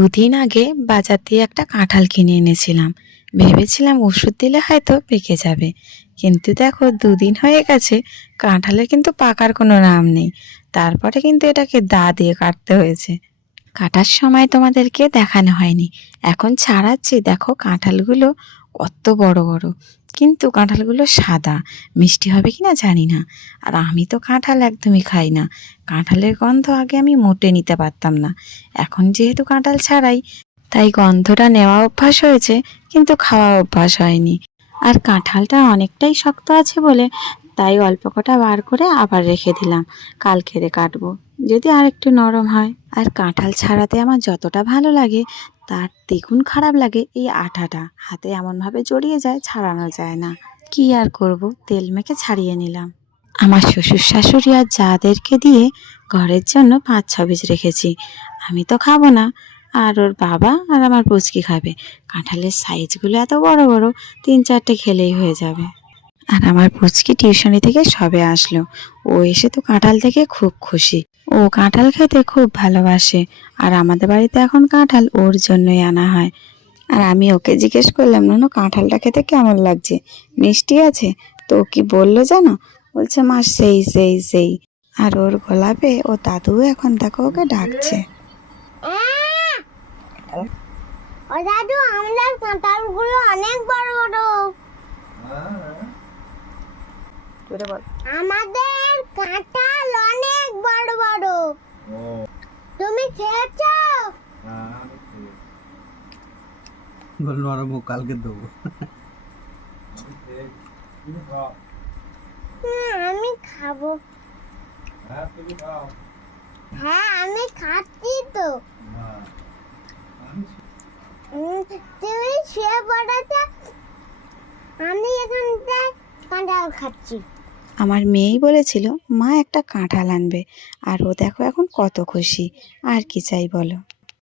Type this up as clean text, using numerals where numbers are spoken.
দুদিন আগে বাজার দিয়ে একটা কাঁঠাল কিনে এনেছিলাম। ভেবেছিলাম ওষুধ দিলে হয়তো পেকে যাবে, কিন্তু দেখো দুদিন হয়ে গেছে, কাঁঠালের কিন্তু পাকার কোনো নাম নেই। তারপরে কিন্তু এটাকে দা দিয়ে কাটতে হয়েছে। কাটার সময় তোমাদেরকে দেখানো হয়নি, এখন ছাড়াচ্ছি। দেখো কাঁঠালগুলো কত বড় বড়, কিন্তু কাঁঠালগুলো সাদা। মিষ্টি হবে কিনা জানি না। আর আমি তো কাঁঠাল একদমই খাই না, কাঁঠালের গন্ধ আগে আমি মোটে নিতে পারতাম না। এখন যেহেতু কাঁঠাল ছাড়াই, তাই গন্ধটা নেওয়া অভ্যাস হয়েছে, কিন্তু খাওয়া অভ্যাস হয়নি। আর কাঁঠালটা অনেকটাই শক্ত আছে বলে তাই অল্প কটা বার করে আবার রেখে দিলাম, কালকেরে কাটবো যদি আর একটু নরম হয়। আর কাঁঠাল ছাড়াতে আমার যতটা ভালো লাগে, তার দ্বিগুণ খারাপ লাগে এই আঠাটা। হাতে এমনভাবে জড়িয়ে যায়, ছাড়ানো যায় না। কি আর করব, তেল মেখে ছাড়িয়ে নিলাম। আমার শ্বশুর শাশুড়ি আর যাদেরকে দিয়ে ঘরের জন্য 5-6 পিস রেখেছি। আমি তো খাবো না, আর ওর বাবা আর আমার পুচকি খাবে। কাঁঠালের সাইজগুলো এত বড় বড়, 3-4টে খেলেই হয়ে যাবে। আর আমার পুচকি টিউশনি থেকে সবে আসলো, ও এসে তো কাঁঠাল থেকে খুব খুশি। ও কাঁঠাল খেতে খুব ভালোবাসে, আর আমাদের বাড়িতে এখন কাঁঠাল ওর জন্যই আনা হয়। আর আমি ওকে জিজ্ঞেস করলাম, না কাঁঠালটা খেতে কেমন লাগছে, মিষ্টি আছে? তো ও কি বললো জানো? বলছে মা সেই সেই সেই। আর ওর গোলাপে ও দাদু এখন দেখো ওকে ডাকছে। ও দাদু, আমাদের কাঁঠালগুলো অনেক বড় বড়। আমাদের কাঁঠাল অনেক বড় বড়। তুমি খেয়েছো? বললো আর মুখ কালকে দেবো। আমি খাবো। হ্যাঁ আমি খাচ্ছি তো। তুমি শুয়ে পড়েছো, আমি এখানটায় কাঁঠাল খাচ্ছি। আমার মেয়েই বলেছিল মা একটা কাঁঠাল আনবে, আর ও দেখো এখন কত খুশি। আর কি চাই বলো।